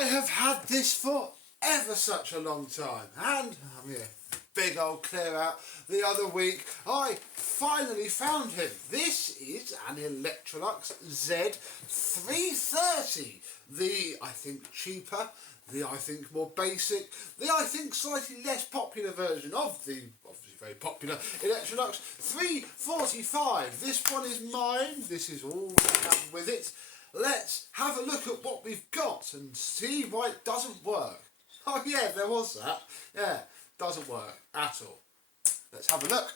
I have had this for ever such a long time, and I mean, big old clear out the other week, I finally found him. This is an Electrolux Z330, the, I think, cheaper, the, I think, more basic, the, I think, slightly less popular version of the, obviously very popular, Electrolux 345. This one is mine, this is all we have with it. Let's have a look at what we've got and see why it doesn't work. Oh yeah, there was that. Yeah, doesn't work at all. Let's have a look.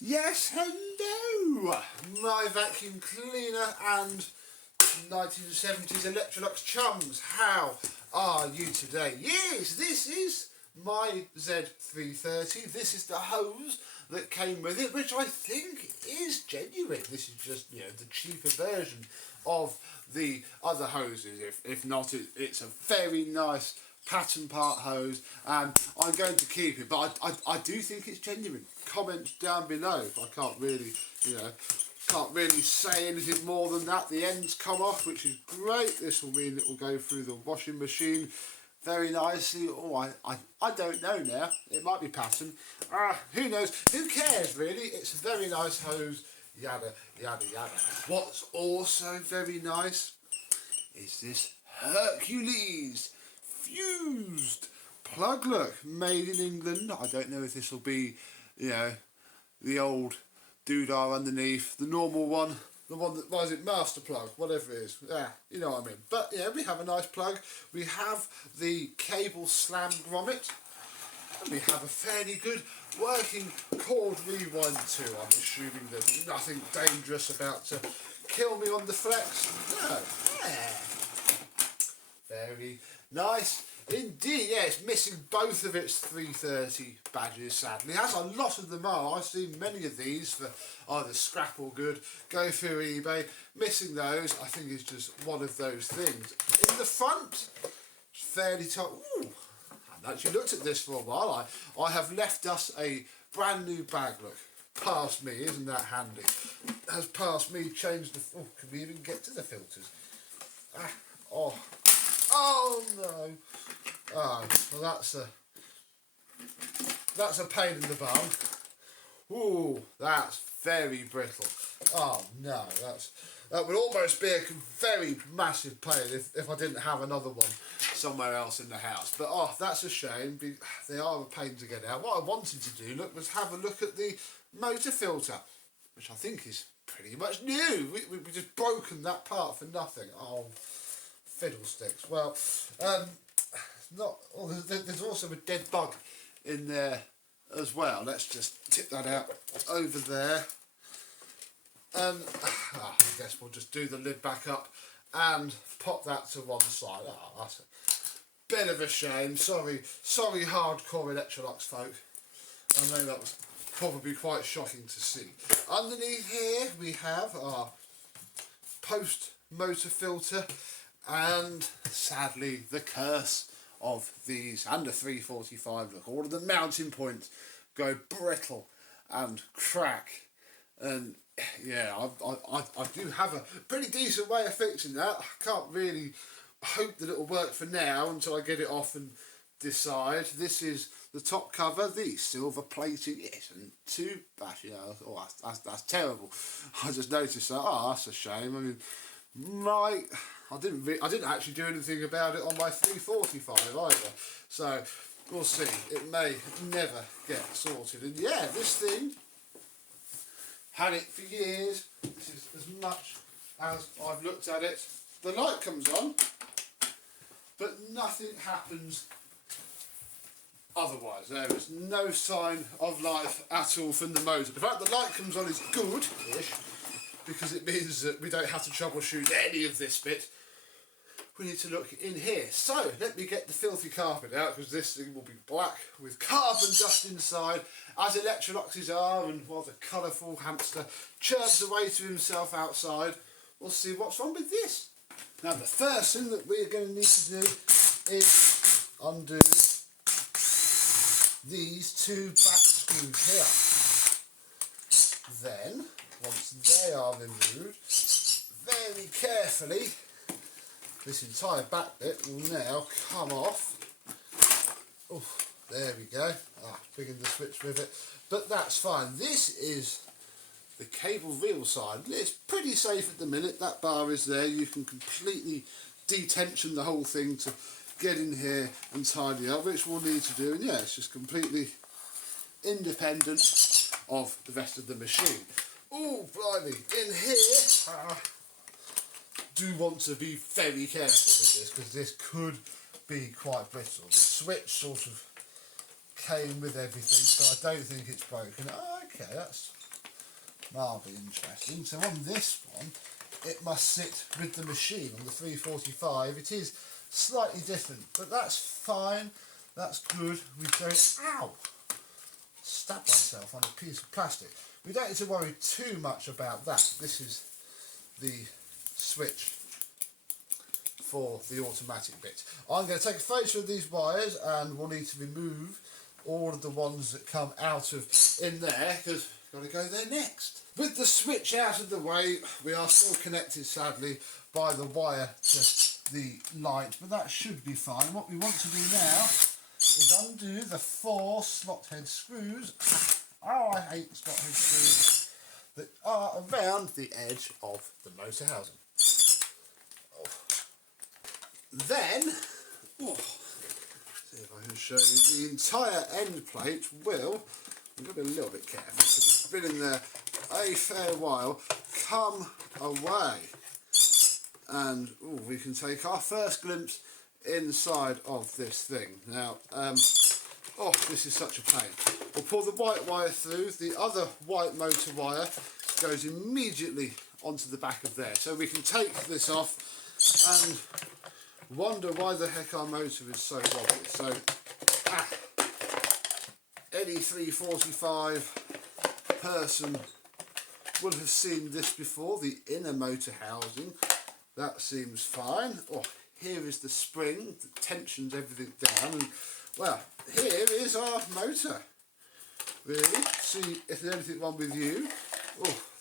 Yes, hello, my vacuum cleaner and 1970s Electrolux chums. How are you today? Yes, this is my Z330. This is the hose that came with it, which I think is genuine. This is just, you know, the cheaper version of the other hoses. If not, it's a very nice pattern part hose, and I'm going to keep it, but I do think it's genuine. Comment down below. I can't really, can't really say anything more than that. The ends come off, which is great. This will mean it will go through the washing machine very nicely. Oh, I don't know now. It might be pattern. Who knows? Who cares, really? It's a very nice hose. Yada, yada, yada. What's also very nice is this Hercules fused plug. Look, made in England. I don't know if this will be, the old doodah underneath, the normal one, the one that, what is it, master plug, whatever it is, yeah, you know what I mean. But yeah, we have a nice plug, we have the cable slam grommet, and we have a fairly good working cord rewind too. I'm assuming there's nothing dangerous about to kill me on the flex. No, yeah. Very nice indeed. Yeah, it's missing both of its 330 badges, sadly. As a lot of them are. I've seen many of these for either scrap or good go through eBay. Missing those, I think, is just one of those things. In the front, it's fairly tight. Ooh, I haven't actually looked at this for a while. I have left us a brand new bag. Look, past me, isn't that handy? Has past me changed the... Oh, can we even get to the filters? Oh no. Oh, well that's a pain in the bum. Ooh, that's very brittle. Oh no, that would almost be a very massive pain if I didn't have another one somewhere else in the house. But oh, that's a shame. They are a pain to get out. What I wanted to do, look, was have a look at the motor filter, which I think is pretty much new. We just broken that part for nothing. Oh, fiddlesticks. Well, not. Oh, there's also a dead bug in there as well. Let's just tip that out over there. I guess we'll just do the lid back up and pop that to one side. Oh, that's a bit of a shame. Sorry, hardcore Electrolux folk. I know that was probably quite shocking to see. Underneath here we have our post motor filter, and sadly the curse of these and the 345. Look, all of the mounting points go brittle and crack, and yeah, I do have a pretty decent way of fixing that. I can't really hope that it'll work for now until I get it off and decide. This is the top cover, the silver plating. It isn't too bad, oh, that's terrible. I just noticed that. Oh, that's a shame. I mean, I didn't actually do anything about it on my 345 either, so we'll see. It may never get sorted. And yeah, this thing, had it for years. This is as much as I've looked at it. The light comes on, but nothing happens otherwise. There is no sign of life at all from the motor. The fact the light comes on is good-ish, because it means that we don't have to troubleshoot any of this bit. We need to look in here. So, let me get the filthy carpet out, because this thing will be black with carbon dust inside, as Electroluxes are, and while the colourful hamster chirps away to himself outside, we'll see what's wrong with this. Now the first thing that we're going to need to do is undo these two back screws here. Then, once they are removed, very carefully, this entire back bit will now come off. Oh, there we go. Bringing the switch with it, but that's fine. This is the cable reel side. It's pretty safe at the minute. That bar is there. You can completely detension the whole thing to get in here and tidy up, which we'll need to do. And yeah, it's just completely independent of the rest of the machine. Oh, blimey, in here, do want to be very careful with this, because this could be quite brittle. The switch sort of came with everything, so I don't think it's broken. Okay, that's mildly interesting. So on this one, it must sit with the machine. On the 345, it is slightly different, but that's fine. That's good. We don't, ow, stab myself on a piece of plastic. We don't need to worry too much about that. This is the switch for the automatic bit. I'm going to take a photo of these wires, and we'll need to remove all of the ones that come out of in there, because we've got to go there next. With the switch out of the way, we are still connected, sadly, by the wire to the light, but that should be fine. What we want to do now is undo the 4 slot head screws. Oh, I hate slot head screws that are around the edge of the motor housing. Then, see if I can show you, the entire end plate will, I'm going to be a little bit careful because it's been in there a fair while, come away. And we can take our first glimpse inside of this thing. Now, this is such a pain. We'll pull the white wire through, the other white motor wire goes immediately onto the back of there. So we can take this off and wonder why the heck our motor is so wobbly. So, any 345 person will have seen this before, the inner motor housing. That seems fine. Here is the spring that tensions everything down, and well, here is our motor. Really, see if there's anything wrong with you.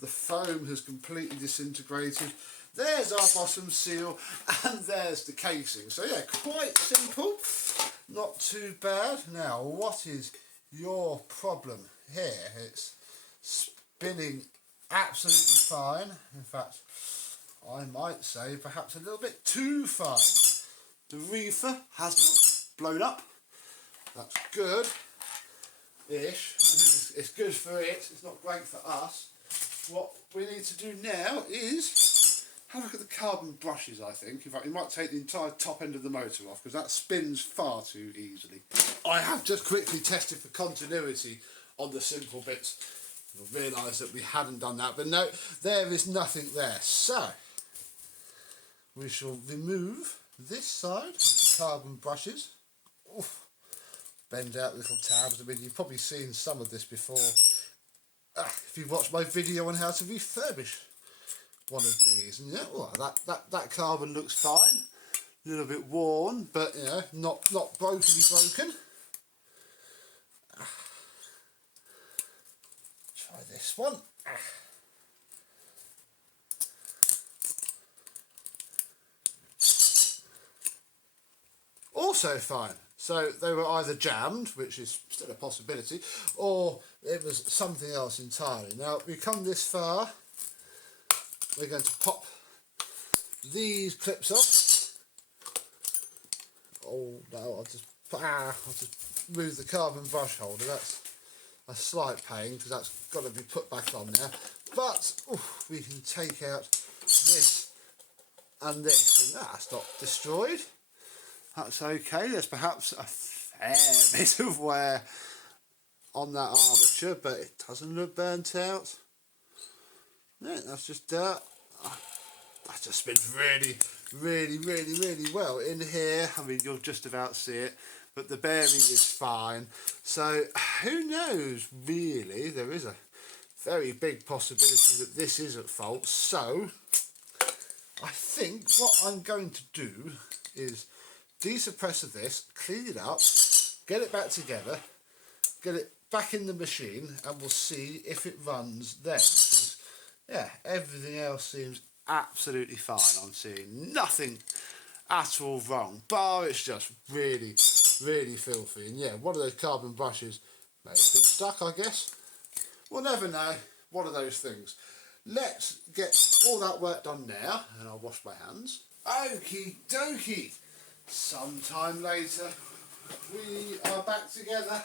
The foam has completely disintegrated. There's our bottom seal, and there's the casing. So yeah, quite simple, not too bad. Now, what is your problem here? It's spinning absolutely fine. In fact, I might say perhaps a little bit too fine. The reefer has not blown up. That's good-ish. It's good for it. It's not great for us. What we need to do now is have a look at the carbon brushes, I think. In fact, we might take the entire top end of the motor off, because that spins far too easily. I have just quickly tested for continuity on the simple bits. I realised that we hadn't done that, but no, there is nothing there. So, we shall remove this side of the carbon brushes. Bend out little tabs. I mean, you've probably seen some of this before. If you've watched my video on how to refurbish one of these, and yeah, that carbon looks fine. A little bit worn, but you know, not broken. Try this one. Also fine. So they were either jammed, which is still a possibility, or it was something else entirely. Now we come this far, we're going to pop these clips off. Oh no, I'll just move the carbon brush holder. That's a slight pain because that's got to be put back on there. But we can take out this and this, and that's not destroyed. That's okay. There's perhaps a fair bit of wear on that armature, but it doesn't look burnt out. No, that's just dirt. That just spins really well in here. I mean, you'll just about see it, but the bearing is fine. So who knows, really? There is a very big possibility that this is at fault. So I think what I'm going to do is desuppressor this, clean it up, get it back together, get it back in the machine, and we'll see if it runs then. Yeah, everything else seems absolutely fine. I'm seeing nothing at all wrong, bar it's just really, really filthy. And yeah, one of those carbon brushes may have been stuck, I guess. We'll never know. One of those things. Let's get all that work done now, and I'll wash my hands. Okie dokie. Sometime later, we are back together.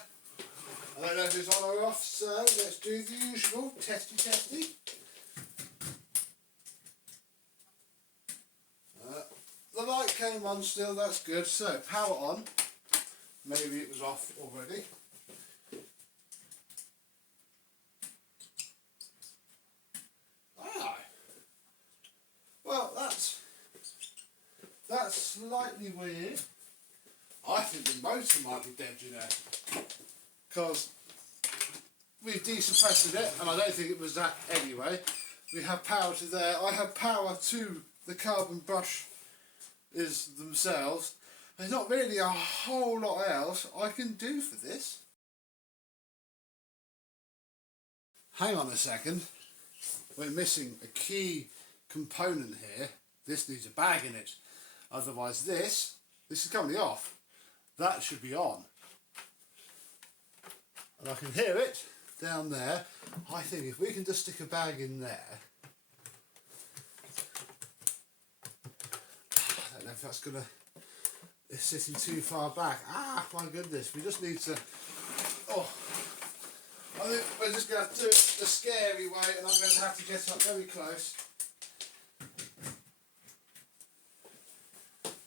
I don't know if it's on or off, so let's do the usual testy. The light came on still, that's good. So, power on. Maybe it was off already. Ah. Well, that's slightly weird. I think the motor might be dead, you know. Because we've desuppressed it, and I don't think it was that anyway. We have power to there. I have power to the carbon brush themselves. There's not really a whole lot else I can do for this. Hang on a second. We're missing a key component here. This needs a bag in it. Otherwise this is currently off. That should be on. And I can hear it down there. I think if we can just stick a bag in there. I don't know if that's gonna. It's sitting too far back. Ah, my goodness. We just need to. Oh, I think we're just gonna have to do it the scary way, and I'm going to have to get up very close.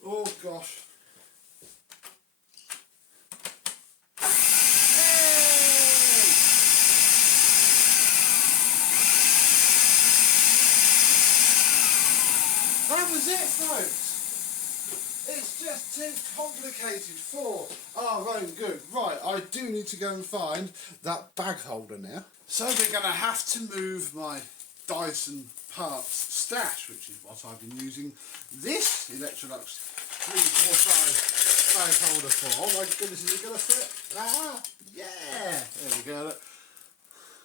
Oh gosh. That was it, folks. It's just too complicated for our own good. Right, I do need to go and find that bag holder now. So we're going to have to move my Dyson parts stash, which is what I've been using this Electrolux 345 bag holder for. Oh my goodness, is it going to fit? Ah, yeah. There we go. Look.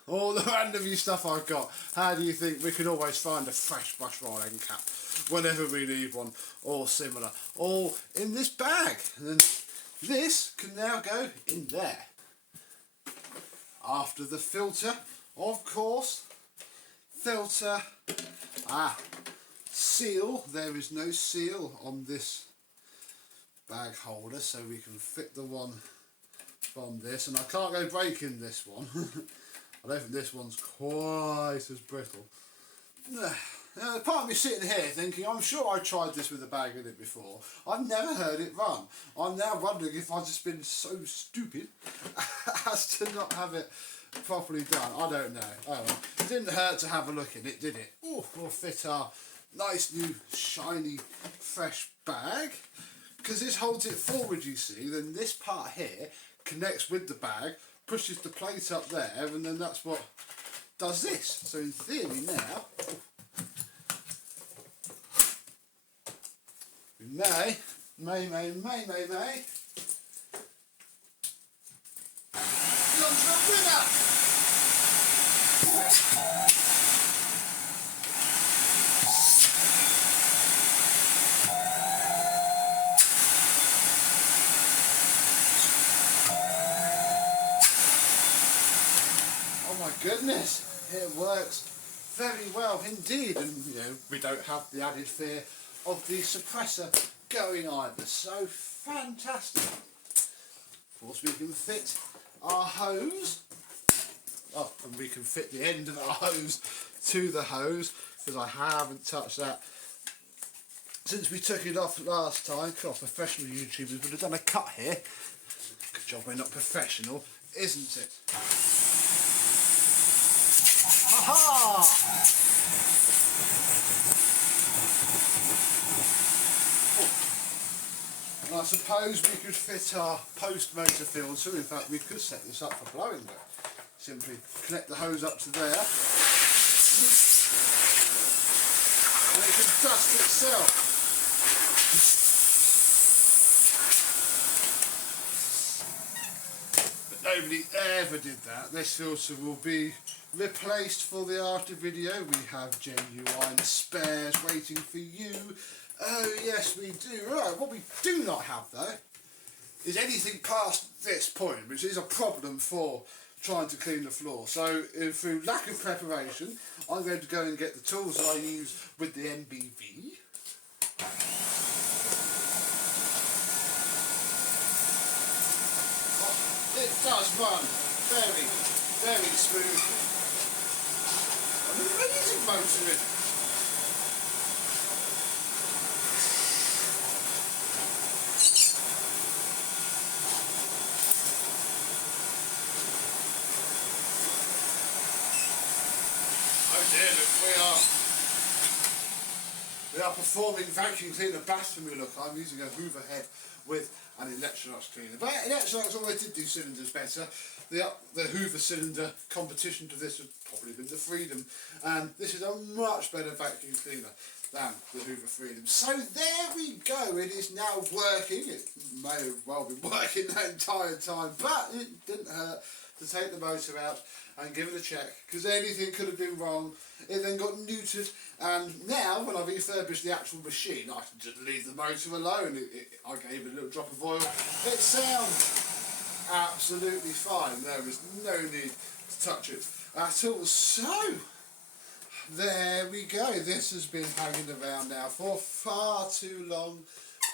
All the randomly stuff I've got. How do you think we can always find a fresh brush roll end cap whenever we need one, or similar, all in this bag? And then this can now go in there. After the filter, of course. Filter. Seal. There is no seal on this bag holder, so we can fit the one from this. And I can't go breaking this one. I don't think this one's quite as brittle. Now, part of me sitting here thinking, I'm sure I tried this with a bag in it before. I've never heard it run. I'm now wondering if I've just been so stupid as to not have it properly done. I don't know. Oh well. It didn't hurt to have a look in it, did it? Oh, we'll fit our nice new shiny fresh bag. Because this holds it forward, you see, then this part here connects with the bag, pushes the plate up there, and then that's what does this. So in theory now, we may launch a winner! Oh my goodness, it works very well indeed, and you know, we don't have the added fear of the suppressor going either, so fantastic. Of course we can fit our hose, oh, and we can fit the end of our hose to the hose, because I haven't touched that since we took it off last time. God, professional YouTubers would have done a cut here. Good job we're not professional, isn't it? Aha! And I suppose we could fit our post-motor filter. In fact, we could set this up for blowing work. Simply connect the hose up to there. And it could dust itself. But nobody ever did that. This filter will be replaced for the after video. We have genuine spares waiting for you. Oh yes, we do. Right, what we do not have though is anything past this point, which is a problem for trying to clean the floor. So through lack of preparation, I'm going to go and get the tools that I use with the NBV. It does run very, very smoothly. And there's an amazing motor in it. Oh dear, look, we are performing vacuum cleaner blasphemy. Look, I'm using a Hoover head with an Electrolux cleaner. But Electrolux always did do cylinders better. The Hoover cylinder competition to this has probably been the Freedom. And this is a much better vacuum cleaner than the Hoover Freedom. So there we go. It is now working. It may have well been working that entire time, but it didn't hurt to take the motor out and give it a check, because anything could have been wrong. It then got neutered, and now when I refurbished the actual machine, I can just leave the motor alone. I gave it a little drop of oil. It sounds absolutely fine. There is no need to touch it at all. So there we go. This has been hanging around now for far too long.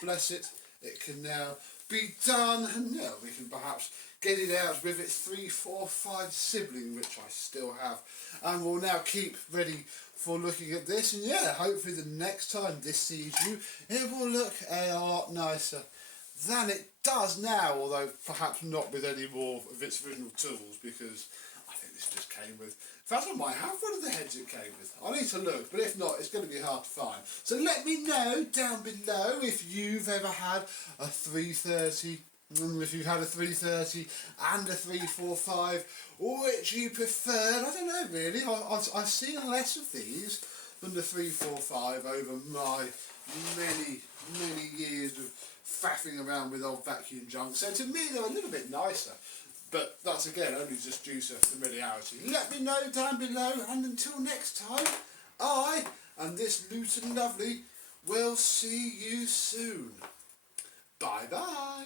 Bless it. It can now be done, and yeah, we can perhaps get it out with its 3, 4, 5 sibling, which I still have, and we'll now keep ready for looking at this. And yeah, hopefully the next time this sees you, it will look a lot nicer than it does now, although perhaps not with any more of its original tools, because I think this just came with, in fact I might have one of the heads it came with. I need to look, but if not, it's going to be hard to find. So let me know down below if you've ever had a 330, if you've had a 330 and a 345, which you preferred. I don't know really. I've seen less of these than the 345 over my many years of faffing around with old vacuum junk. So to me they're a little bit nicer, but that's again only just due to familiarity. Let me know down below, and until next time, I and this Luton Lovely will see you soon. Bye bye.